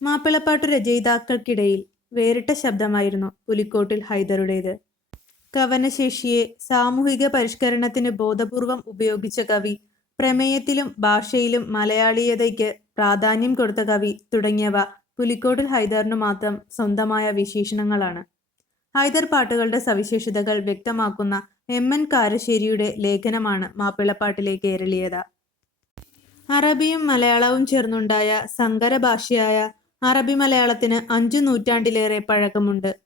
മാപ്പിളപ്പാട്ട് രചയിതാക്കൾക്കിടയിൽ വേറിട്ട ശബ്ദമായിരുന്നു പുലിക്കോട്ടിൽ ഹൈദറുടേത് കവനശേഷിയെ സാമൂഹിക പരിഷ്കരണത്തിന് ബോധപൂർവം ഉപയോഗിച്ച കവി പ്രമേയത്തിലും ഭാഷയിലും മലയാളീയതയ്ക്ക് പ്രാധാന്യം കൊടുത്ത കവി തുടങ്ങിയവ പുലിക്കോട്ടിൽ ഹൈദറിനു മാത്രം സ്വന്തമായ വിശേഷണങ്ങളാണ്. ഹൈദർ പാട്ടുകളുടെ സവിശേഷതകൾ വ്യക്തമാക്കുന്ന എം എൻ കാരശ്ശേരിയുടെ ലേഖനമാണ് മാപ്പിളപ്പാട്ടിലെ കേരളീയത അറബിയും മലയാളവും ചേർന്നുണ്ടായ സങ്കര ഭാഷയായ അറബി മലയാളത്തിന് അഞ്ചു നൂറ്റാണ്ടിലേറെ പഴക്കമുണ്ട്.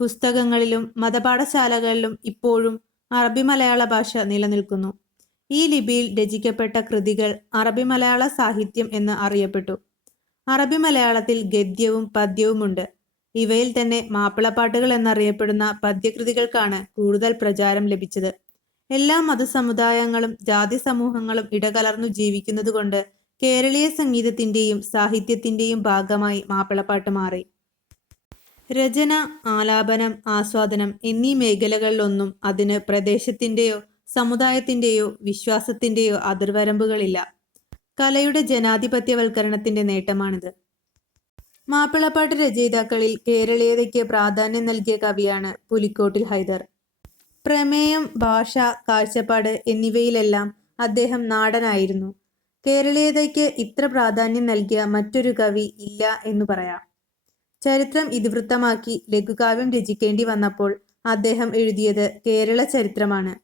പുസ്തകങ്ങളിലും മതപാഠശാലകളിലും ഇപ്പോഴും അറബി മലയാള ഭാഷ നിലനിൽക്കുന്നു. ഈ ലിപിയിൽ രചിക്കപ്പെട്ട കൃതികൾ അറബി മലയാള സാഹിത്യം എന്ന് അറിയപ്പെട്ടു. അറബി മലയാളത്തിൽ ഗദ്യവും പദ്യവുമുണ്ട്. ഇവയിൽ തന്നെ മാപ്പിളപ്പാട്ടുകൾ എന്നറിയപ്പെടുന്ന പദ്യകൃതികൾക്കാണ് കൂടുതൽ പ്രചാരം ലഭിച്ചത്. എല്ലാ മതസമുദായങ്ങളും ജാതി സമൂഹങ്ങളും ഇടകലർന്നു ജീവിക്കുന്നതുകൊണ്ട് കേരളീയ സംഗീതത്തിന്റെയും സാഹിത്യത്തിന്റെയും ഭാഗമായി മാപ്പിളപ്പാട്ട് മാറി. രചന ആലാപനം ആസ്വാദനം എന്നീ മേഖലകളിലൊന്നും അതിന് പ്രദേശത്തിന്റെയോ സമുദായത്തിന്റെയോ വിശ്വാസത്തിന്റെയോ അതിർവരമ്പുകളില്ല. കലയുടെ ജനാധിപത്യവൽക്കരണത്തിന്റെ നേട്ടമാണിത്. മാപ്പിളപ്പാട്ട് രചയിതാക്കളിൽ കേരളീയതയ്ക്ക് പ്രാധാന്യം നൽകിയ കവിയാണ് പുലിക്കോട്ടിൽ ഹൈദർ. പ്രമേയം ഭാഷ കാഴ്ചപ്പാട് എന്നിവയിലെല്ലാം അദ്ദേഹം നാടനായിരുന്നു. കേരളീയതയ്ക്ക് ഇത്ര പ്രാധാന്യം നൽകിയ മറ്റൊരു കവി ഇല്ല എന്ന് പറയാം. ചരിത്രം ഇതിവൃത്തമാക്കി ലഘുകാവ്യം രചിക്കേണ്ടി വന്നപ്പോൾ അദ്ദേഹം എഴുതിയത് കേരള ചരിത്രമാണ്.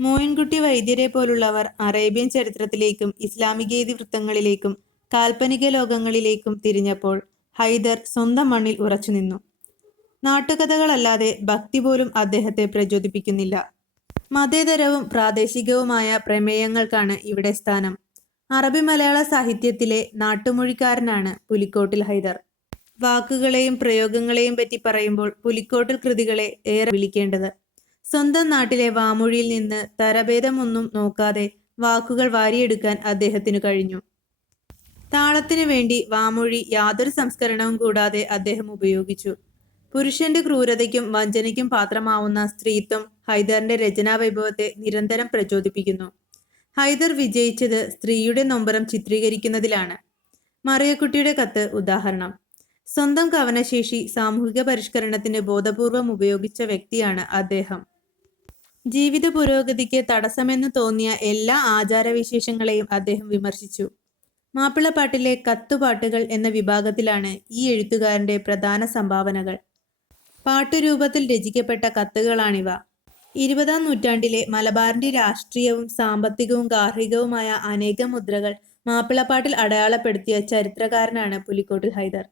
മോയിൻകുട്ടി വൈദ്യരെ പോലുള്ളവർ അറേബ്യൻ ചരിത്രത്തിലേക്കും ഇസ്ലാമിക ഇതിവൃത്തങ്ങളിലേക്കും കാൽപ്പനിക ലോകങ്ങളിലേക്കും തിരിഞ്ഞപ്പോൾ ഹൈദർ സ്വന്തം മണ്ണിൽ ഉറച്ചുനിന്നു നാട്ടുകഥകളല്ലാതെ ഭക്തി പോലും അദ്ദേഹത്തെ പ്രചോദിപ്പിക്കുന്നില്ല. മതേതരവും പ്രാദേശികവുമായ പ്രമേയങ്ങൾക്കാണ് ഇവിടെ സ്ഥാനം. അറബി മലയാള സാഹിത്യത്തിലെ നാട്ടുമൊഴിക്കാരനാണ് പുലിക്കോട്ടിൽ ഹൈദർ. വാക്കുകളെയും പ്രയോഗങ്ങളെയും പറ്റി പറയുമ്പോൾ പുലിക്കോട്ടിൽ കൃതികളെ ഏറെ വിളിക്കേണ്ടത്. സ്വന്തം നാട്ടിലെ വാമൊഴിയിൽ നിന്ന് തരഭേദമൊന്നും നോക്കാതെ വാക്കുകൾ വാരിയെടുക്കാൻ അദ്ദേഹത്തിനു കഴിഞ്ഞു. താളത്തിനു വേണ്ടി വാമൊഴി യാതൊരു സംസ്കരണവും കൂടാതെ അദ്ദേഹം ഉപയോഗിച്ചു. പുരുഷന്റെ ക്രൂരതയ്ക്കും വഞ്ചനയ്ക്കും പാത്രമാവുന്ന സ്ത്രീത്വം ഹൈദറിന്റെ രചനാ വൈഭവത്തെ നിരന്തരം പ്രചോദിപ്പിക്കുന്നു. ഹൈദർ വിജയിച്ചത് സ്ത്രീയുടെ നൊമ്പരം ചിത്രീകരിക്കുന്നതിലാണ്. മറിയക്കുട്ടിയുടെ കത്ത് ഉദാഹരണം. സ്വന്തം കവനശേഷി സാമൂഹിക പരിഷ്കരണത്തിന് ബോധപൂർവം ഉപയോഗിച്ച വ്യക്തിയാണ് അദ്ദേഹം. ജീവിത പുരോഗതിക്ക് തടസ്സമെന്ന് തോന്നിയ എല്ലാ ആചാരവിശേഷങ്ങളെയും അദ്ദേഹം വിമർശിച്ചു. മാപ്പിളപ്പാട്ടിലെ കത്തുപാട്ടുകൾ എന്ന വിഭാഗത്തിലാണ് ഈ എഴുത്തുകാരന്റെ പ്രധാന സംഭാവനകൾ. പാട്ടുരൂപത്തിൽ രചിക്കപ്പെട്ട കത്തുകളാണിവ. ഇരുപതാം നൂറ്റാണ്ടിലെ മലബാറിന്റെ രാഷ്ട്രീയവും സാമ്പത്തികവും ഗാർഹികവുമായ അനേകം മുദ്രകൾ മാപ്പിളപ്പാട്ടിൽ അടയാളപ്പെടുത്തിയ ചരിത്രകാരനാണ് പുലിക്കോട്ടിൽ ഹൈദർ.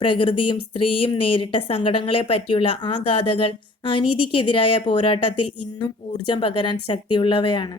പ്രകൃതിയും സ്ത്രീയും നേരിട്ട സങ്കടങ്ങളെ പറ്റിയുള്ള ആ ഗാഥകൾ അനീതിക്കെതിരായ പോരാട്ടത്തിൽ ഇന്നും ഊർജം പകരാൻ ശക്തിയുള്ളവയാണ്.